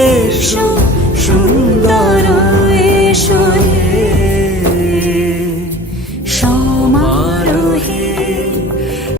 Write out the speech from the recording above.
এসো সুন্দর